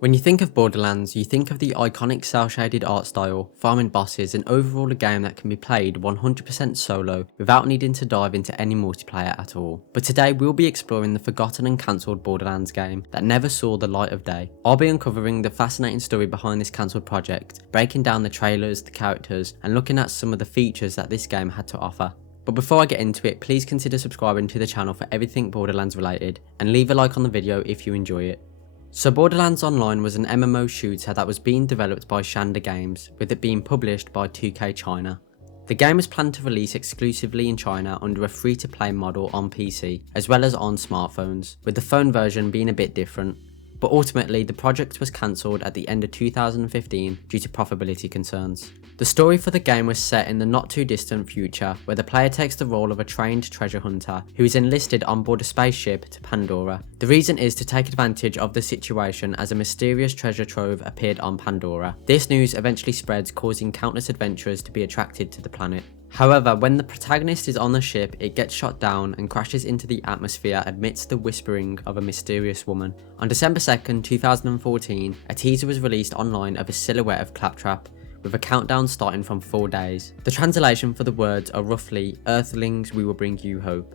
When you think of Borderlands, you think of the iconic cel-shaded art style, farming bosses, and overall a game that can be played 100% solo without needing to dive into any multiplayer at all. But today we'll be exploring the forgotten and cancelled Borderlands game that never saw the light of day. I'll be uncovering the fascinating story behind this cancelled project, breaking down the trailers, the characters, and looking at some of the features that this game had to offer. But before I get into it, please consider subscribing to the channel for everything Borderlands related, and leave a like on the video if you enjoy it. So Borderlands Online was an MMO shooter that was being developed by Shanda Games, with it being published by 2K China. The game was planned to release exclusively in China under a free-to-play model on PC, as well as on smartphones, with the phone version being a bit different. But ultimately, the project was cancelled at the end of 2015 due to profitability concerns. The story for the game was set in the not too distant future, where the player takes the role of a trained treasure hunter who is enlisted on board a spaceship to Pandora. The reason is to take advantage of the situation as a mysterious treasure trove appeared on Pandora. This news eventually spreads, causing countless adventurers to be attracted to the planet. However, when the protagonist is on the ship, it gets shot down and crashes into the atmosphere amidst the whispering of a mysterious woman. On December 2nd, 2014, a teaser was released online of a silhouette of Claptrap, with a countdown starting from 4 days. The translation for the words are roughly, "Earthlings, we will bring you hope."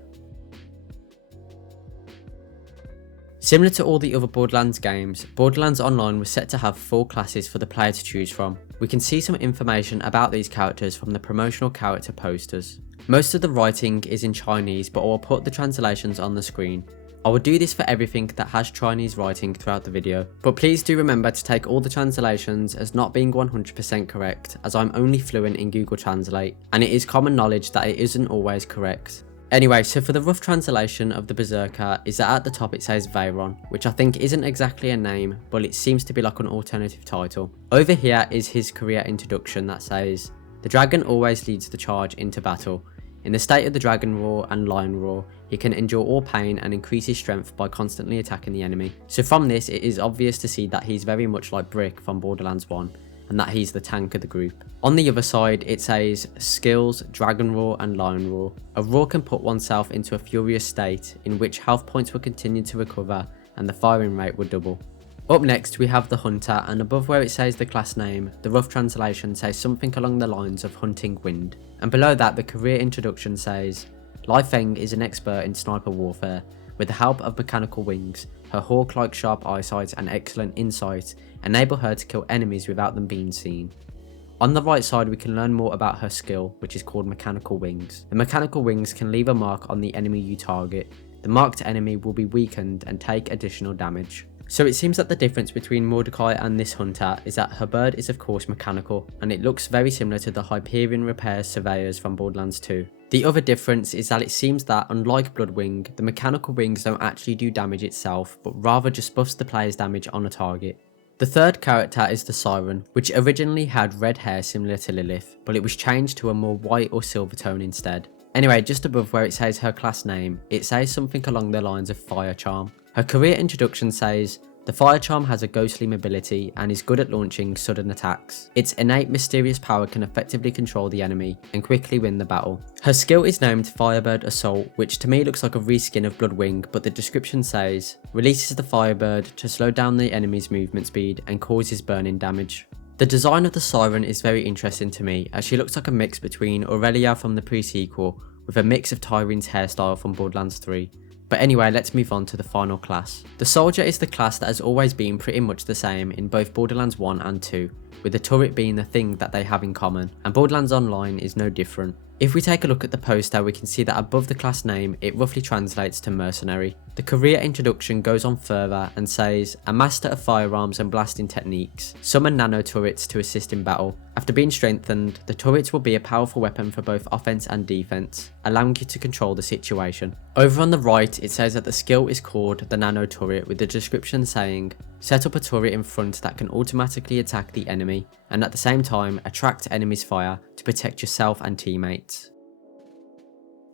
Similar to all the other Borderlands games, Borderlands Online was set to have 4 classes for the player to choose from. We can see some information about these characters from the promotional character posters. Most of the writing is in Chinese, but I will put the translations on the screen. I will do this for everything that has Chinese writing throughout the video, but please do remember to take all the translations as not being 100% correct, as I'm only fluent in Google Translate, and it is common knowledge that it isn't always correct. Anyway, so for the rough translation of the Berserker is that at the top it says Veyron, which I think isn't exactly a name, but it seems to be like an alternative title. Over here is his career introduction that says, "The dragon always leads the charge into battle. In the state of the dragon roar and lion roar, he can endure all pain and increase his strength by constantly attacking the enemy." So from this, it is obvious to see that he's very much like Brick from Borderlands 1, and that he's the tank of the group. On the other side, it says skills, dragon roar and lion roar. A roar can put oneself into a furious state, in which health points will continue to recover and the firing rate will double. Up next we have the hunter, and above where it says the class name, the rough translation says something along the lines of hunting wind. And below that, the career introduction says, "Lai Feng is an expert in sniper warfare. With the help of mechanical wings, her hawk-like sharp eyesight and excellent insight enable her to kill enemies without them being seen." On the right side we can learn more about her skill, which is called mechanical wings. The mechanical wings can leave a mark on the enemy you target. The marked enemy will be weakened and take additional damage. So it seems that the difference between Mordecai and this hunter is that her bird is of course mechanical, and it looks very similar to the Hyperion Repair Surveyors from Borderlands 2. The other difference is that it seems that, unlike Bloodwing, the mechanical wings don't actually do damage itself, but rather just buffs the player's damage on a target. The third character is the Siren, which originally had red hair similar to Lilith, but it was changed to a more white or silver tone instead. Anyway, just above where it says her class name, it says something along the lines of Fire Charm. Her career introduction says, "The Fire Charm has a ghostly mobility and is good at launching sudden attacks. Its innate mysterious power can effectively control the enemy and quickly win the battle." Her skill is named Firebird Assault, which to me looks like a reskin of Bloodwing, but the description says, "Releases the Firebird to slow down the enemy's movement speed and causes burning damage." The design of the Siren is very interesting to me, as she looks like a mix between Aurelia from the pre-sequel with a mix of Tyrene's hairstyle from Borderlands 3. But anyway, let's move on to the final class. The Soldier is the class that has always been pretty much the same in both Borderlands 1 and 2, with the turret being the thing that they have in common, and Borderlands Online is no different. If we take a look at the poster, we can see that above the class name, it roughly translates to mercenary. The career introduction goes on further and says, "A master of firearms and blasting techniques, summon nano turrets to assist in battle. After being strengthened, the turrets will be a powerful weapon for both offense and defense, allowing you to control the situation." Over on the right, it says that the skill is called the nano turret, with the description saying, "Set up a turret in front that can automatically attack the enemy, and at the same time attract enemies' fire to protect yourself and teammates."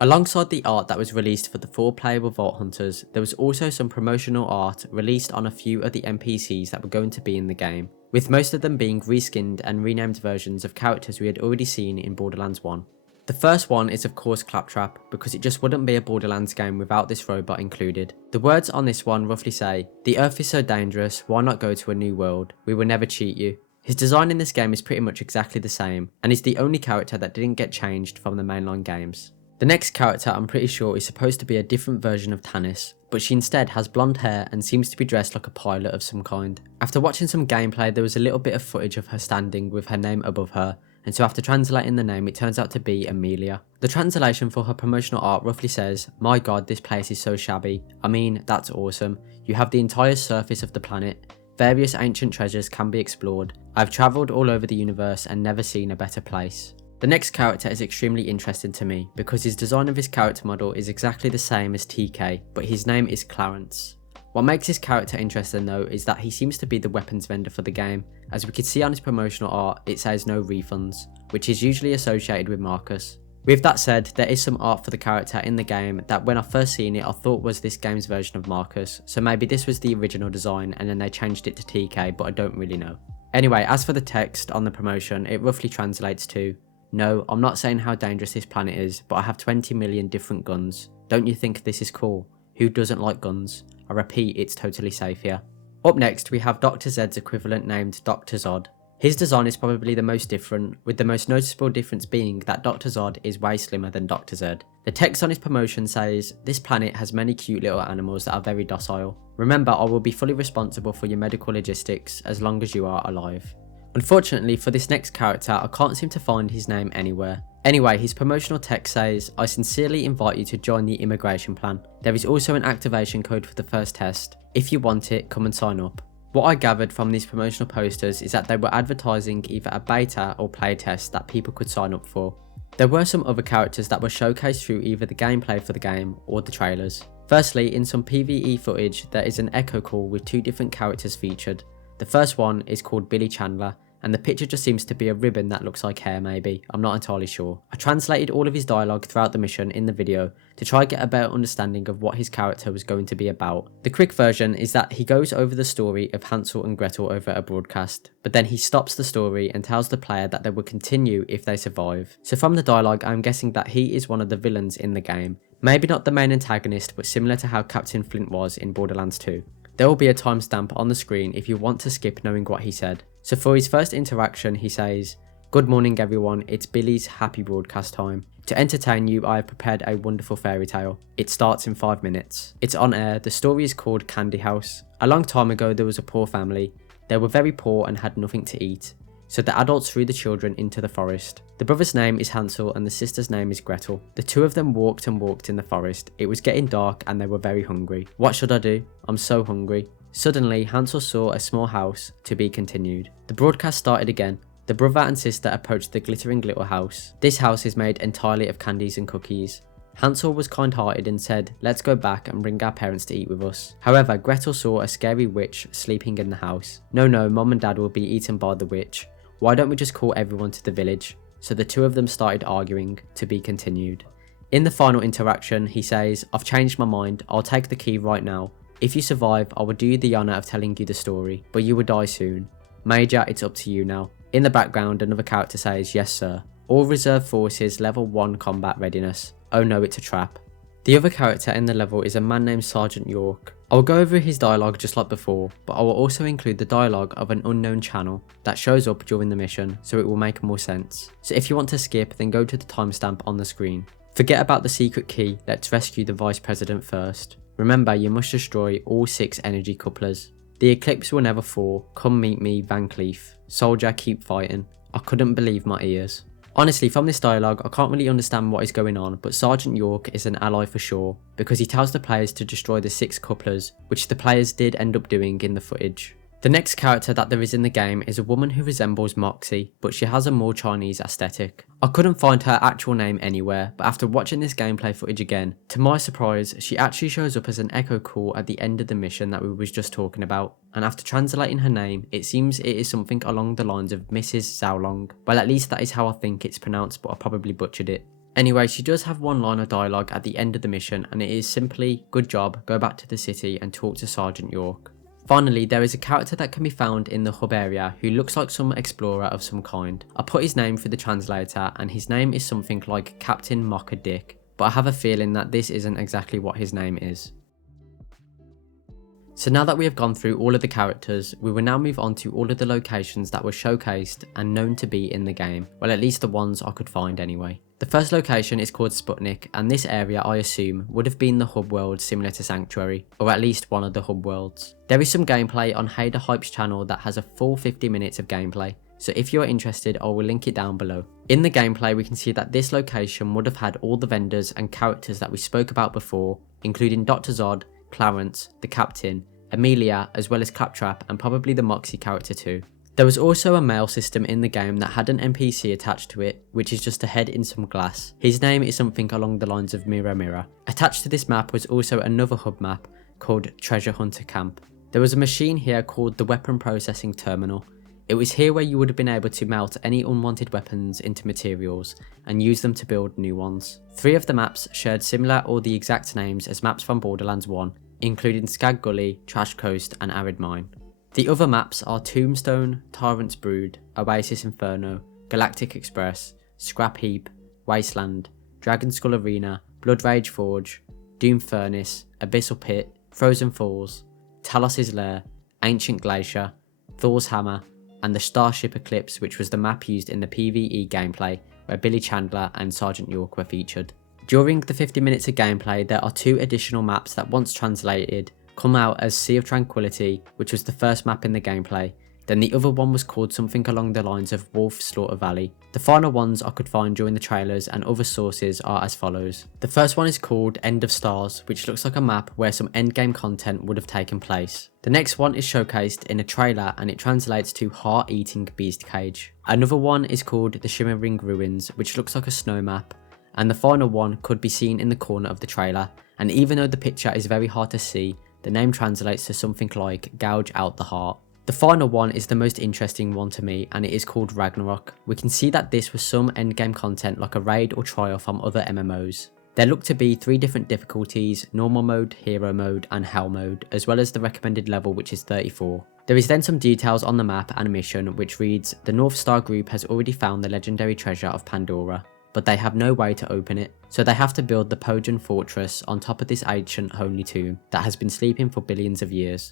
Alongside the art that was released for the 4 playable Vault Hunters, there was also some promotional art released on a few of the NPCs that were going to be in the game, with most of them being reskinned and renamed versions of characters we had already seen in Borderlands 1. The first one is of course Claptrap, because it just wouldn't be a Borderlands game without this robot included. The words on this one roughly say, "The earth is so dangerous, why not go to a new world? We will never cheat you." His design in this game is pretty much exactly the same, and is the only character that didn't get changed from the mainline games. The next character I'm pretty sure is supposed to be a different version of Tannis, but she instead has blonde hair and seems to be dressed like a pilot of some kind. After watching some gameplay, there was a little bit of footage of her standing with her name above her, and so after translating the name it turns out to be Amelia. The translation for her promotional art roughly says, "My god, this place is so shabby. I mean, that's awesome. You have the entire surface of the planet. Various ancient treasures can be explored. I've travelled all over the universe and never seen a better place." The next character is extremely interesting to me because his design of his character model is exactly the same as TK, but his name is Clarence. What makes his character interesting though is that he seems to be the weapons vendor for the game. As we can see on his promotional art, it says no refunds, which is usually associated with Marcus. With that said, there is some art for the character in the game that when I first seen it I thought was this game's version of Marcus, so maybe this was the original design and then they changed it to TK, but I don't really know. Anyway, as for the text on the promotion, it roughly translates to, "No, I'm not saying how dangerous this planet is, but I have 20 million different guns. Don't you think this is cool? Who doesn't like guns? I repeat, it's totally safe here." Up next, we have Dr. Zed's equivalent named Dr. Zod. His design is probably the most different, with the most noticeable difference being that Dr. Zod is way slimmer than Dr. Zed. The text on his promotion says, "This planet has many cute little animals that are very docile. Remember, I will be fully responsible for your medical logistics as long as you are alive." Unfortunately for this next character, I can't seem to find his name anywhere. Anyway, his promotional text says, "I sincerely invite you to join the immigration plan. There is also an activation code for the first test. If you want it, come and sign up." What I gathered from these promotional posters is that they were advertising either a beta or play test that people could sign up for. There were some other characters that were showcased through either the gameplay for the game or the trailers. Firstly, in some PvE footage, there is an echo call with two different characters featured. The first one is called Billy Chandler, and the picture just seems to be a ribbon that looks like hair maybe, I'm not entirely sure. I translated all of his dialogue throughout the mission in the video to try and get a better understanding of what his character was going to be about. The quick version is that he goes over the story of Hansel and Gretel over a broadcast, but then he stops the story and tells the player that they will continue if they survive. So from the dialogue I'm guessing that he is one of the villains in the game. Maybe not the main antagonist, but similar to how Captain Flint was in Borderlands 2. There will be a timestamp on the screen if you want to skip knowing what he said. So for his first interaction he says, "Good morning everyone, it's Billy's happy broadcast time. To entertain you I have prepared a wonderful fairy tale. It starts in 5 minutes. It's on air, the story is called Candy House. A long time ago there was a poor family. They were very poor and had nothing to eat. So the adults threw the children into the forest. The brother's name is Hansel and the sister's name is Gretel. The two of them walked and walked in the forest. It was getting dark and they were very hungry. What should I do? I'm so hungry. Suddenly, Hansel saw a small house, to be continued. The broadcast started again. The brother and sister approached the glittering little house. This house is made entirely of candies and cookies. Hansel was kind-hearted and said, "Let's go back and bring our parents to eat with us." However, Gretel saw a scary witch sleeping in the house. No, mom and dad will be eaten by the witch. Why don't we just call everyone to the village? So the two of them started arguing, to be continued. In the final interaction, he says, "I've changed my mind, I'll take the key right now. If you survive, I will do you the honour of telling you the story, but you will die soon. Major, it's up to you now." In the background, another character says, "Yes sir. All reserve forces level 1 combat readiness. Oh no, it's a trap." The other character in the level is a man named Sergeant York. I'll go over his dialogue just like before, but I will also include the dialogue of an unknown channel that shows up during the mission, so it will make more sense. So if you want to skip, then go to the timestamp on the screen. Forget about the secret key, let's rescue the Vice President first. Remember, you must destroy all 6 energy couplers. The eclipse will never fall, come meet me, Van Cleef. Soldier, keep fighting. I couldn't believe my ears. Honestly, from this dialogue, I can't really understand what is going on, but Sergeant York is an ally for sure, because he tells the players to destroy the 6 couplers, which the players did end up doing in the footage. The next character that there is in the game is a woman who resembles Moxie, but she has a more Chinese aesthetic. I couldn't find her actual name anywhere, but after watching this gameplay footage again, to my surprise, she actually shows up as an echo call at the end of the mission that we was just talking about, and after translating her name, it seems it is something along the lines of Mrs. Xiaolong. Well, at least that is how I think it's pronounced, but I probably butchered it. Anyway, she does have one line of dialogue at the end of the mission, and it is simply, "Good job, go back to the city and talk to Sergeant York." Finally, there is a character that can be found in the hub area who looks like some explorer of some kind. I put his name through the translator and his name is something like Captain Mocker Dick, but I have a feeling that this isn't exactly what his name is. So now that we have gone through all of the characters, we will now move on to all of the locations that were showcased and known to be in the game, well at least the ones I could find anyway. The first location is called Sputnik, and this area I assume would have been the hub world similar to Sanctuary, or at least one of the hub worlds. There is some gameplay on Hayder Hype's channel that has a full 50 minutes of gameplay, so if you are interested I will link it down below. In the gameplay we can see that this location would have had all the vendors and characters that we spoke about before, including Dr. Zod, Clarence, the Captain, Amelia, as well as Claptrap and probably the Moxie character too. There was also a mail system in the game that had an NPC attached to it, which is just a head in some glass. His name is something along the lines of Mirror Mirror. Attached to this map was also another hub map called Treasure Hunter Camp. There was a machine here called the Weapon Processing Terminal. It was here where you would have been able to melt any unwanted weapons into materials and use them to build new ones. 3 of the maps shared similar or the exact names as maps from Borderlands 1, including Skag Gully, Trash Coast and Arid Mine. The other maps are Tombstone, Tyrant's Brood, Oasis Inferno, Galactic Express, Scrap Heap, Wasteland, Dragon Skull Arena, Blood Rage Forge, Doom Furnace, Abyssal Pit, Frozen Falls, Talos' Lair, Ancient Glacier, Thor's Hammer, and the Starship Eclipse, which was the map used in the PvE gameplay where Billy Chandler and Sergeant York were featured. During the 50 minutes of gameplay there are 2 additional maps that once translated come out as Sea of Tranquility, which was the first map in the gameplay, then the other one was called something along the lines of Wolf Slaughter Valley. The final ones I could find during the trailers and other sources are as follows. The first one is called End of Stars, which looks like a map where some endgame content would have taken place. The next one is showcased in a trailer and it translates to Heart Eating Beast Cage. Another one is called The Shimmering Ruins, which looks like a snow map. And the final one could be seen in the corner of the trailer, and even though the picture is very hard to see, the name translates to something like Gouge Out the Heart. The final one is the most interesting one to me and it is called Ragnarok. We can see that this was some endgame content like a raid or trial from other MMOs. There look to be 3 different difficulties, normal mode, hero mode and hell mode, as well as the recommended level which is 34. There is then some details on the map and mission which reads, the North Star group has already found the legendary treasure of Pandora, but they have no way to open it, so they have to build the Pojan Fortress on top of this ancient holy tomb that has been sleeping for billions of years,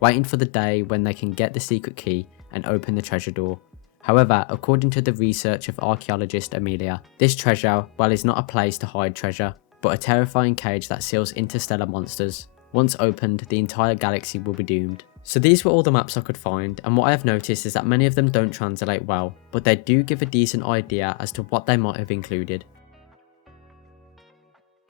waiting for the day when they can get the secret key and open the treasure door. However, according to the research of archaeologist Amelia, this treasure, well, is not a place to hide treasure, but a terrifying cage that seals interstellar monsters. Once opened, the entire galaxy will be doomed. So these were all the maps I could find, and what I have noticed is that many of them don't translate well, but they do give a decent idea as to what they might have included.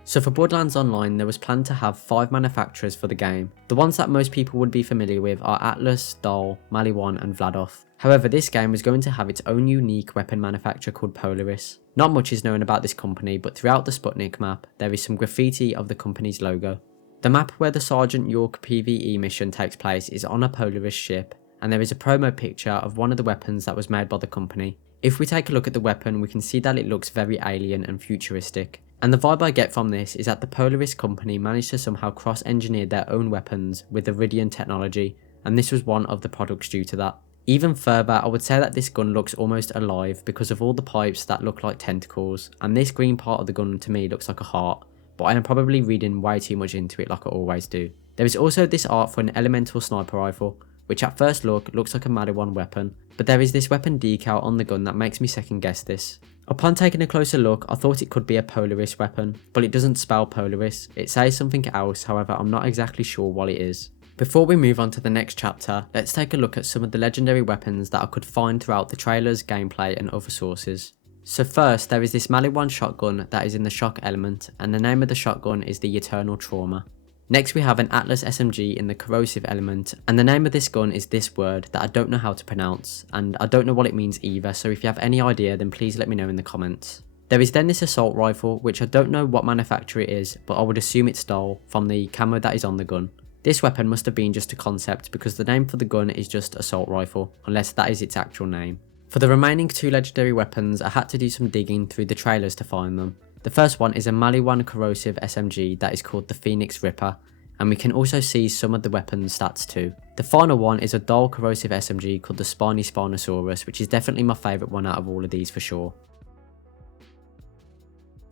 So for Borderlands Online there was planned to have 5 manufacturers for the game. The ones that most people would be familiar with are Atlas, Dahl, Maliwan and Vladof. However, this game was going to have its own unique weapon manufacturer called Polaris. Not much is known about this company, but throughout the Sputnik map there is some graffiti of the company's logo. The map where the Sergeant York PvE mission takes place is on a Polaris ship, and there is a promo picture of one of the weapons that was made by the company. If we take a look at the weapon, we can see that it looks very alien and futuristic, and the vibe I get from this is that the Polaris company managed to somehow cross-engineer their own weapons with Iridian technology, and this was one of the products due to that. Even further, I would say that this gun looks almost alive because of all the pipes that look like tentacles, and this green part of the gun to me looks like a heart, but I am probably reading way too much into it like I always do. There is also this art for an elemental sniper rifle, which at first look looks like a Maliwan weapon, but there is this weapon decal on the gun that makes me second guess this. Upon taking a closer look, I thought it could be a Polaris weapon, but it doesn't spell Polaris, it says something else, however I'm not exactly sure what it is. Before we move on to the next chapter, let's take a look at some of the legendary weapons that I could find throughout the trailers, gameplay and other sources. So first, there is this Maliwan shotgun that is in the shock element, and the name of the shotgun is the Eternal Trauma. Next we have an Atlas SMG in the corrosive element, and the name of this gun is this word that I don't know how to pronounce, and I don't know what it means either, so if you have any idea then please let me know in the comments. There is then this assault rifle, which I don't know what manufacturer it is, but I would assume it's Dahl from the camo that is on the gun. This weapon must have been just a concept because the name for the gun is just assault rifle, unless that is its actual name. For the remaining 2 legendary weapons, I had to do some digging through the trailers to find them. The first one is a Maliwan corrosive SMG that is called the Phoenix Ripper, and we can also see some of the weapon stats too. The final one is a dull corrosive SMG called the Spiny Spinosaurus, which is definitely my favourite one out of all of these for sure.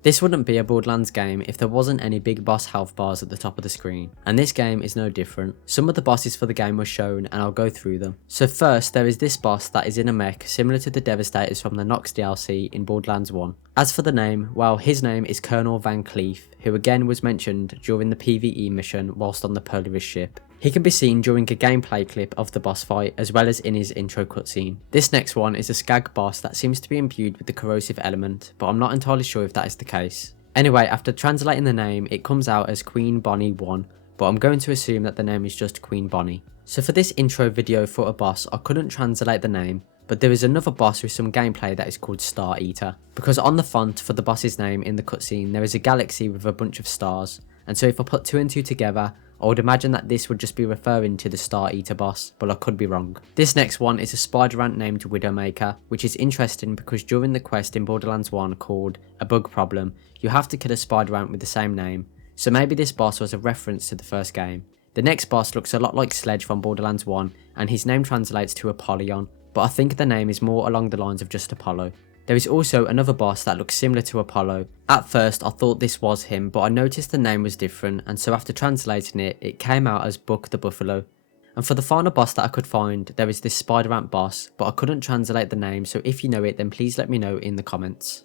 This wouldn't be a Borderlands game if there wasn't any big boss health bars at the top of the screen, and this game is no different. Some of the bosses for the game were shown and I'll go through them. So first there is this boss that is in a mech similar to the Devastators from the Nox DLC in Borderlands 1. As for the name, well, his name is Colonel Van Cleef, who again was mentioned during the PvE mission whilst on the Polaris ship. He can be seen during a gameplay clip of the boss fight as well as in his intro cutscene. This next one is a Skag boss that seems to be imbued with the corrosive element, but I'm not entirely sure if that is the case. Anyway, after translating the name, it comes out as Queen Bonnie 1, but I'm going to assume that the name is just Queen Bonnie. So for this intro video for a boss, I couldn't translate the name, but there is another boss with some gameplay that is called Star Eater, because on the font for the boss's name in the cutscene there is a galaxy with a bunch of stars, and so if I put 2 and 2 together, I would imagine that this would just be referring to the Star Eater boss, but I could be wrong. This next one is a spider ant named Widowmaker, which is interesting because during the quest in Borderlands 1 called A Bug Problem, you have to kill a spider ant with the same name, so maybe this boss was a reference to the first game. The next boss looks a lot like Sledge from Borderlands 1, and his name translates to Apollyon, but I think the name is more along the lines of just Apollo. There is also another boss that looks similar to Apollo. At first I thought this was him, but I noticed the name was different, and so after translating it, it came out as Buck the Buffalo. And for the final boss that I could find, there is this spider ant boss, but I couldn't translate the name, so if you know it then please let me know in the comments.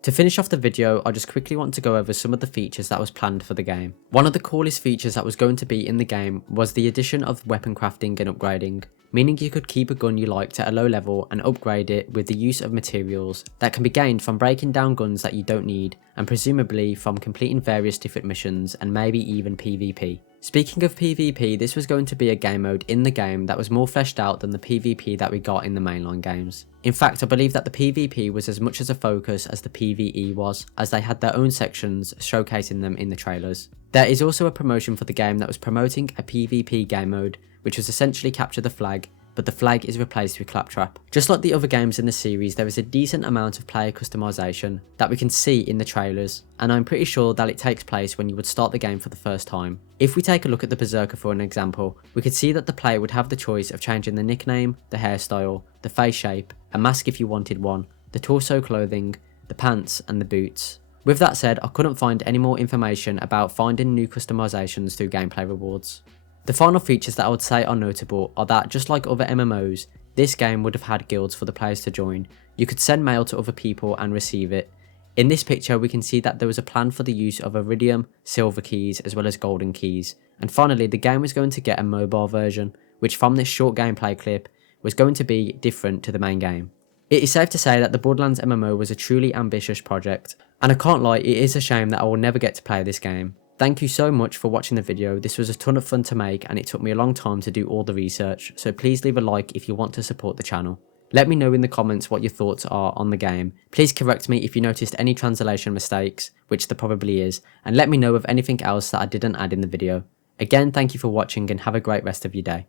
To finish off the video, I just quickly want to go over some of the features that was planned for the game. One of the coolest features that was going to be in the game was the addition of weapon crafting and upgrading, meaning you could keep a gun you liked at a low level and upgrade it with the use of materials that can be gained from breaking down guns that you don't need, and presumably from completing various different missions and maybe even PvP. Speaking of PvP, this was going to be a game mode in the game that was more fleshed out than the PvP that we got in the mainline games. In fact, I believe that the PvP was as much as a focus as the PvE was, as they had their own sections showcasing them in the trailers. There is also a promotion for the game that was promoting a PvP game mode, which was essentially capture the flag, but the flag is replaced with Claptrap. Just like the other games in the series, there is a decent amount of player customization that we can see in the trailers, and I'm pretty sure that it takes place when you would start the game for the first time. If we take a look at the Berserker for an example, we could see that the player would have the choice of changing the nickname, the hairstyle, the face shape, a mask if you wanted one, the torso clothing, the pants and the boots. With that said, I couldn't find any more information about finding new customizations through gameplay rewards. The final features that I would say are notable are that, just like other MMOs, this game would have had guilds for the players to join. You could send mail to other people and receive it. In this picture we can see that there was a plan for the use of iridium, silver keys as well as golden keys. And finally, the game was going to get a mobile version, which from this short gameplay clip was going to be different to the main game. It is safe to say that the Borderlands MMO was a truly ambitious project, and I can't lie, it is a shame that I will never get to play this game. Thank you so much for watching the video. This was a ton of fun to make and it took me a long time to do all the research, so please leave a like if you want to support the channel. Let me know in the comments what your thoughts are on the game. Please correct me if you noticed any translation mistakes, which there probably is, and let me know of anything else that I didn't add in the video. Again, thank you for watching and have a great rest of your day.